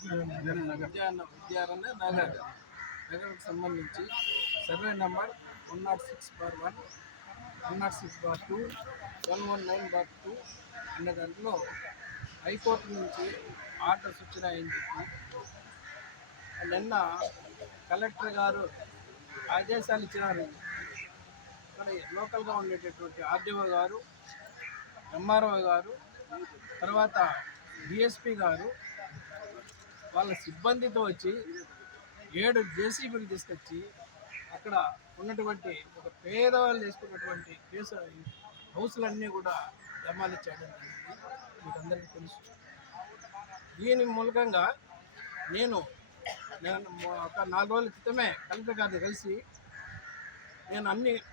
విద్యారణ్య నగర్కి సంబంధించి survey number 106/1, 106/2, 119/2 అనే దాంట్లో హైకోర్టు నుంచి ఆర్డర్స్ వచ్చినాయని చెప్పి నిన్న కలెక్టర్ గారు ఆదేశాలు ఇచ్చినారు. ఇక్కడ లోకల్గా ఉండేటటువంటి ఆర్డీఓ గారు, ఎంఆర్ఓ గారు, తర్వాత డిఎస్పి గారు వాళ్ళ సిబ్బందితో వచ్చి 7 జేసీబీలు తీసుకొచ్చి అక్కడ ఉన్నటువంటి ఒక పేదవాళ్ళు వేసుకున్నటువంటి హౌస్లన్నీ కూడా డెమాలిష్ చేయడం జరిగింది. మీకు అందరికీ తెలుసు. దీని మూలకంగా నేను ఒక 4 రోజుల క్రితమే కలెక్టర్ గారిని కలిసి నేను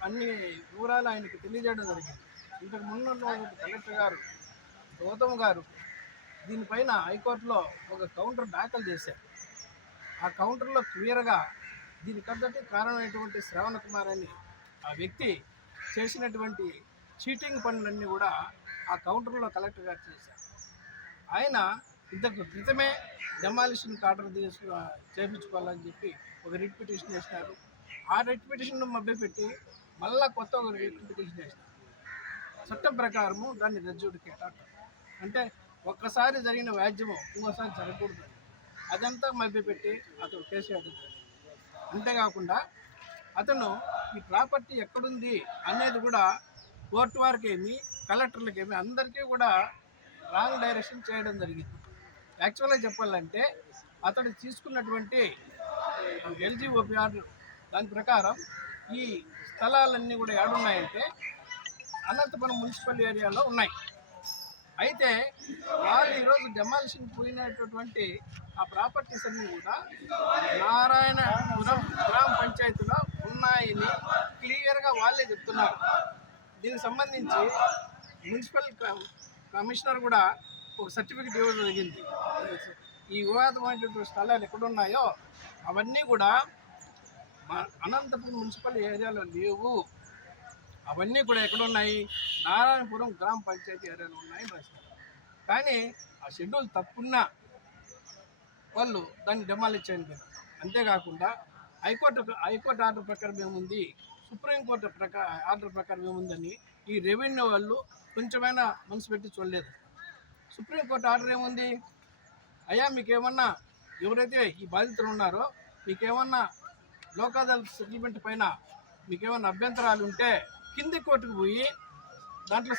అన్ని వివరాలు ఆయనకి తెలియజేయడం జరిగింది. ఇంతకు ముందు కలెక్టర్ గారు గౌతమ్ గారు దీనిపైన హైకోర్టులో ఒక కౌంటర్ దాఖలు చేశారు. ఆ కౌంటర్లో క్లియర్గా దీనికంతటి కారణమైనటువంటి శ్రవణ్ కుమార్ అని ఆ వ్యక్తి చేసినటువంటి చీటింగ్ పనులన్నీ కూడా ఆ కౌంటర్లో కలెక్టర్ గారు చేశారు. ఆయన ఇంతకు క్రితమే డెమాలిషన్ ఆర్డర్ చేయించుకోవాలని చెప్పి ఒక రిట్ పిటిషన్ వేసినారు. ఆ రిట్ పిటిషన్ మభ్యపెట్టి మళ్ళా కొత్త ఒక రిట్ పిటిషన్ వేసినారు. చట్టం ప్రకారము దాన్ని రెజ్యూడికేట్ అంటారు. అంటే ఒక్కసారి జరిగిన వ్యాజ్యము ఇంకోసారి జరగకూడదు. అదంతా మభ్యపెట్టి అతను కేసు వేయడం. అంతేకాకుండా అతను ఈ ప్రాపర్టీ ఎక్కడుంది అనేది కూడా కోర్టు వారికేమి కలెక్టర్లకేమి అందరికీ కూడా రాంగ్ డైరెక్షన్ చేయడం జరిగింది. యాక్చువల్గా చెప్పాలంటే అతడు తీసుకున్నటువంటి ఎల్జీఓపీ ఆర్డర్ దాని ప్రకారం ఈ స్థలాలన్నీ కూడా ఏడున్నాయంటే అనంతపురం మున్సిపల్ ఏరియాలో ఉన్నాయి. అయితే వాళ్ళు ఈరోజు డెమాలిషన్ పోయినటువంటి ఆ ప్రాపర్టీస్ అన్నీ కూడా నారాయణపురం గ్రామ పంచాయతీలో ఉన్నాయని క్లియర్గా వాళ్ళే చెప్తున్నారు. దీనికి సంబంధించి మున్సిపల్ కమిషనర్ కూడా ఒక సర్టిఫికెట్ ఇవ్వడం జరిగింది. ఈ వివాదమైనటువంటి స్థలాలు ఎక్కడున్నాయో అవన్నీ కూడా అనంతపురం మున్సిపల్ ఏరియాలో లేవు, అవన్నీ కూడా ఎక్కడున్నాయి నారాయణపురం గ్రామ పంచాయతీ ఏరియాలో ఉన్నాయని రాశారు. కానీ ఆ షెడ్యూల్ తప్పున్నా వాళ్ళు దాన్ని డెమాలిష్ చేయలేదు. అంతేకాకుండా హైకోర్టు ఆర్డర్ ప్రకారం ఏముంది, సుప్రీంకోర్టు ఆర్డర్ ప్రకారం ఏముందని ఈ రెవెన్యూ వాళ్ళు కొంచెమైనా మనసు పెట్టి చూడలేదు. సుప్రీంకోర్టు ఆర్డర్ ఏముంది, అయ్యా మీకేమన్నా ఎవరైతే ఈ బాధితులు ఉన్నారో మీకేమన్నా లోక్ అదాలత్ సెటిల్మెంట్ పైన మీకేమన్నా అభ్యంతరాలు ఉంటే కింది కోర్టుకు పోయి దాంట్లో